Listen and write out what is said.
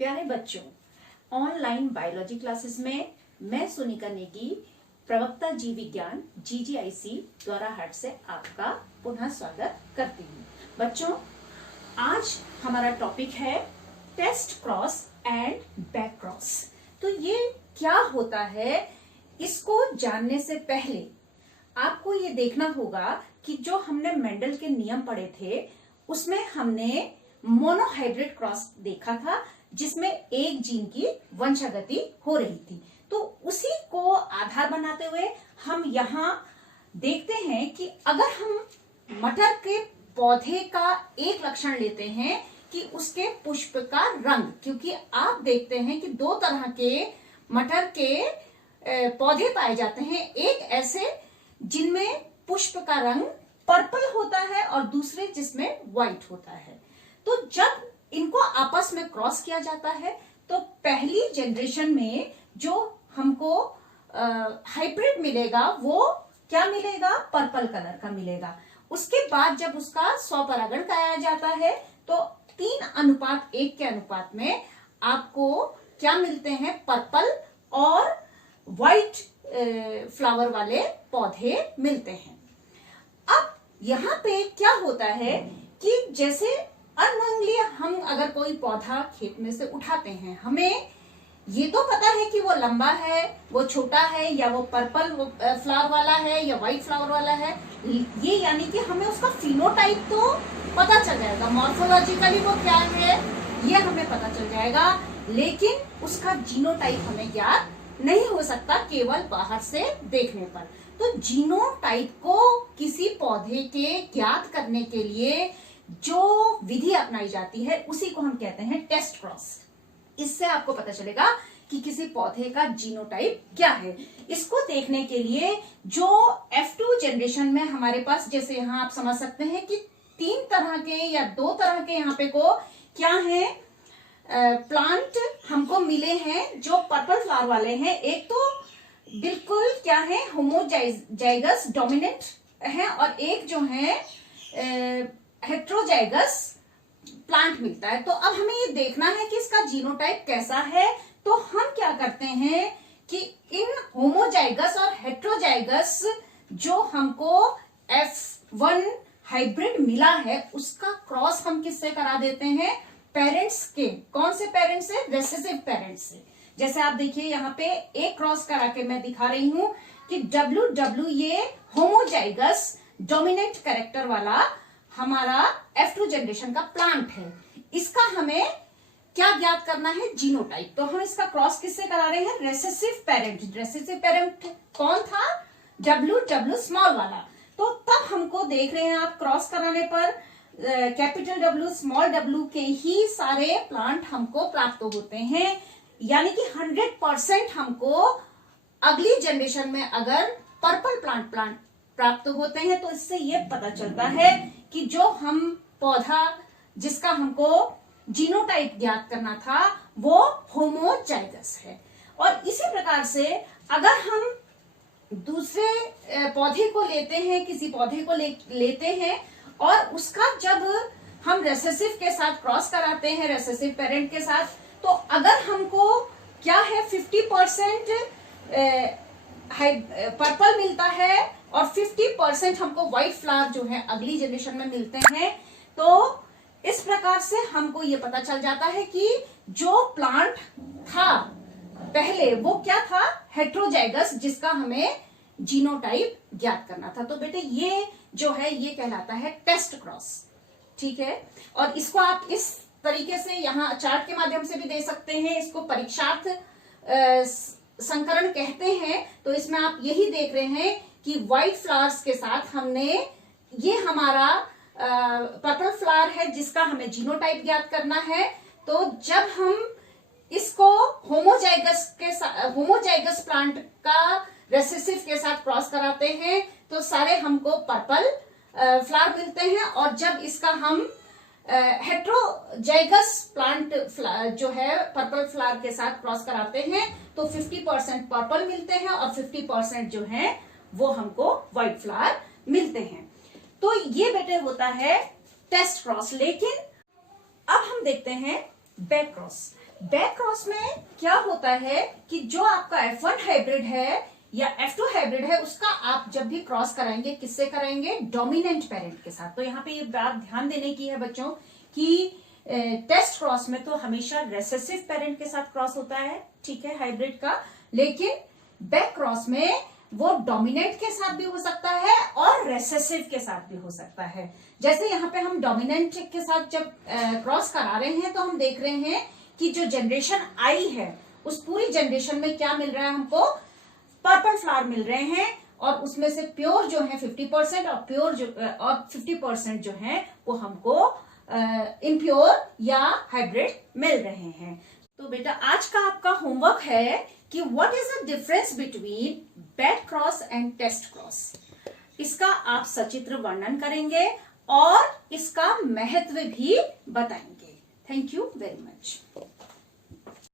प्यारे बच्चों, online biology classes में मैं सुनीता नेगी, प्रवक्ता जीव विज्ञान GGIC द्वारा हार्ट से आपका पुनः स्वागत करती हूँ। बच्चों, आज हमारा टॉपिक है test cross and back cross. तो ये क्या होता है, इसको जानने से पहले आपको ये देखना होगा कि जो हमने मेंडल के नियम पढ़े थे उसमें हमने मोनोहाइब्रिड क्रॉस देखा था, जिसमें एक जीन की वंशागति हो रही थी। तो उसी को आधार बनाते हुए हम यहाँ देखते हैं कि अगर हम मटर के पौधे का एक लक्षण लेते हैं कि उसके पुष्प का रंग, क्योंकि आप देखते हैं कि दो तरह के मटर के पौधे पाए जाते हैं, एक ऐसे जिनमें पुष्प का रंग पर्पल होता है और दूसरे जिसमें व्हाइट होता है। तो जब इनको आपस में क्रॉस किया जाता है तो पहली जनरेशन में जो हमको हाइब्रिड मिलेगा वो क्या मिलेगा, पर्पल कलर का मिलेगा। उसके बाद जब उसका स्वपरागण कराया जाता है तो 3:1 के अनुपात में आपको क्या मिलते हैं, पर्पल और व्हाइट फ्लावर वाले पौधे मिलते हैं। अब यहाँ पे क्या होता है कि जैसे अननोइंगली हम अगर कोई पौधा खेत में से उठाते हैं, हमें ये तो पता है कि वो लंबा है, वो छोटा है, या वो पर्पल फ्लावर वाला है या व्हाइट फ्लावर वाला है, ये यानी कि हमें उसका फिनोटाइप तो पता चल जाएगा, मॉर्फोलॉजिकली वो क्या है ये हमें पता चल जाएगा, लेकिन उसका जीनोटाइप हमें ज्ञात नहीं हो सकता केवल बाहर से देखने पर। तो जीनोटाइप को किसी पौधे के ज्ञात करने के लिए जो विधि अपनाई जाती है उसी को हम कहते हैं टेस्ट क्रॉस। इससे आपको पता चलेगा कि किसी पौधे का जीनोटाइप क्या है। इसको देखने के लिए जो F2 जनरेशन में हमारे पास, जैसे यहाँ आप समझ सकते हैं कि 3 तरह के या 2 तरह के यहाँ पे को क्या है, प्लांट हमको मिले हैं जो पर्पल फ्लावर वाले हैं। एक तो बिल्कुल क्या है, होमोजाइगस डोमिनेंट है, और एक जो है हेट्रोजाइगस प्लांट मिलता है। तो अब हमें ये देखना है कि इसका जीनोटाइप कैसा है। तो हम क्या करते हैं कि इन होमोजाइगस और हेट्रोजाइगस जो हमको F1 हाइब्रिड मिला है उसका क्रॉस हम किससे करा देते हैं, पेरेंट्स के। कौन से पेरेंट्स से, रेसेसिव पेरेंट्स से। जैसे आप देखिए यहाँ पे एक क्रॉस करा के मैं दिखा रही हूं कि WW ये होमोजाइगस डोमिनेंट कैरेक्टर वाला हमारा F2 जनरेशन का प्लांट है। इसका हमें क्या ज्ञात करना है, जीनोटाइप। तो हम इसका क्रॉस किससे करा रहे हैं, रेसेसिव पेरेंट। रेसेसिव पेरेंट कौन था, WW स्मॉल वाला। तो तब हमको देख रहे हैं आप क्रॉस कराने पर कैपिटल W स्मॉल w के ही सारे प्लांट हमको प्राप्त होते हैं, यानी कि 100% हमको अगली जनरेशन में अगर पर्पल प्लांट प्राप्त होते हैं तो इससे ये पता चलता है कि जो हम पौधा जिसका हमको जीनोटाइप ज्ञात करना था वो होमोजाइगस है। और इसी प्रकार से अगर हम दूसरे पौधे को लेते हैं, किसी पौधे को लेते हैं और उसका जब हम रेसेसिव के साथ क्रॉस कराते हैं, रेसेसिव पेरेंट के साथ, तो अगर हमको क्या है 50% पर्पल मिलता है और 50% हमको व्हाइट फ्लावर जो है अगली जनरेशन में मिलते हैं, तो इस प्रकार से हमको ये पता चल जाता है कि जो प्लांट था पहले वो क्या था, हेट्रोजाइगस, जिसका हमें जीनोटाइप ज्ञात करना था। तो बेटे ये जो है ये कहलाता है टेस्ट क्रॉस, ठीक है। और इसको आप इस तरीके से यहाँ चार्ट के माध्यम से भी दे सकते हैं। इसको परीक्षार्थ संकरण कहते हैं। तो इसमें आप यही देख रहे हैं कि व्हाइट फ्लावर्स के साथ हमने, ये हमारा पर्पल फ्लावर है जिसका हमें जीनोटाइप ज्ञात करना है। तो जब हम इसको होमोजाइगस प्लांट का रेसेसिव के साथ क्रॉस कराते हैं तो सारे हमको पर्पल फ्लावर मिलते हैं, और जब इसका हम हेट्रोजाइगस प्लांट जो है पर्पल फ्लावर के साथ क्रॉस कराते हैं तो 50% पर्पल मिलते हैं और 50% जो है वो हमको व्हाइट फ्लावर मिलते हैं। तो ये बेटे होता है टेस्ट क्रॉस। लेकिन अब हम देखते हैं बैक क्रॉस। बैक क्रॉस में क्या होता है कि जो आपका F1 हाइब्रिड है या F2 हाइब्रिड है, उसका आप जब भी क्रॉस कराएंगे किससे कराएंगे? डोमिनेंट पेरेंट के साथ। तो यहाँ पे ये बात ध्यान देने की है बच्चों कि टेस्ट क्रॉस में तो हमेशा रेसेसिव पेरेंट के साथ क्रॉस होता है, ठीक है, हाइब्रिड का। लेकिन बैक क्रॉस में वो डोमिनेंट के साथ भी हो सकता है और रेसेसिव के साथ भी हो सकता है। जैसे यहाँ पे हम डोमिनेंट के साथ जब क्रॉस करा रहे हैं तो हम देख रहे हैं कि जो जनरेशन आई है उस पूरी जनरेशन में क्या मिल रहा है हमको? पर्पल फ्लावर मिल रहे हैं, और उसमें से प्योर जो है 50% और प्योर जो और 50% जो है वो हमको इम्प्योर या हाइब्रिड मिल रहे हैं। तो बेटा आज का आपका होमवर्क है कि what is the difference between back cross and test cross. इसका आप सचित्र वर्णन करेंगे और इसका महत्व भी बताएंगे। Thank you very much.